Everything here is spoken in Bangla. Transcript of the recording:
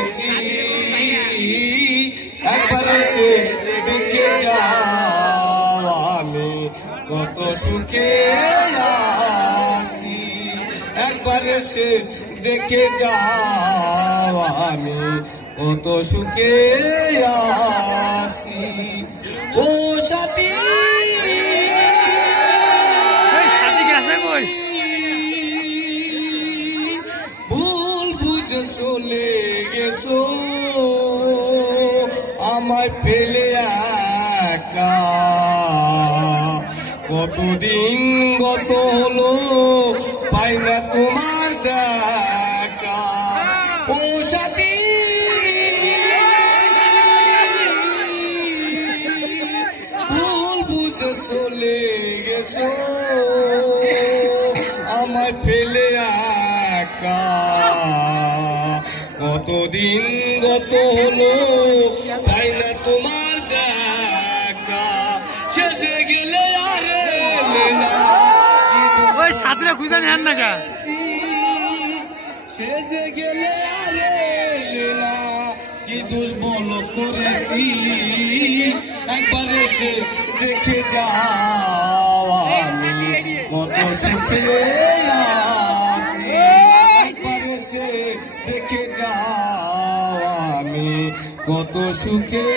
গেছি, একবার এসে দেখে যাও আমি কত সুখে আছি। একবার এসে দেখে যাও আমি কত সুখে আছি। ও সাথী ভুল বুঝে চলে গেছো, আমায় ফেলে একা। কতদিন গত হলো পাই না তোমার দেখা। ও সাথী ভুল বুঝে চলে গেছো, আমায় ফেলে একা। কতদিন গত হলো তাই না তোমার দেখা। শেষে গেলে আর এলে না, ওই সাথীরা খুঁজে নেন না কা। শেষে গেলে আর এলে না, কি দুর্বল করেছি। একবার এসে দেখে যাও আমি কত সুখে আছি। একবার এসে দেখে যাও আমি কত সুখে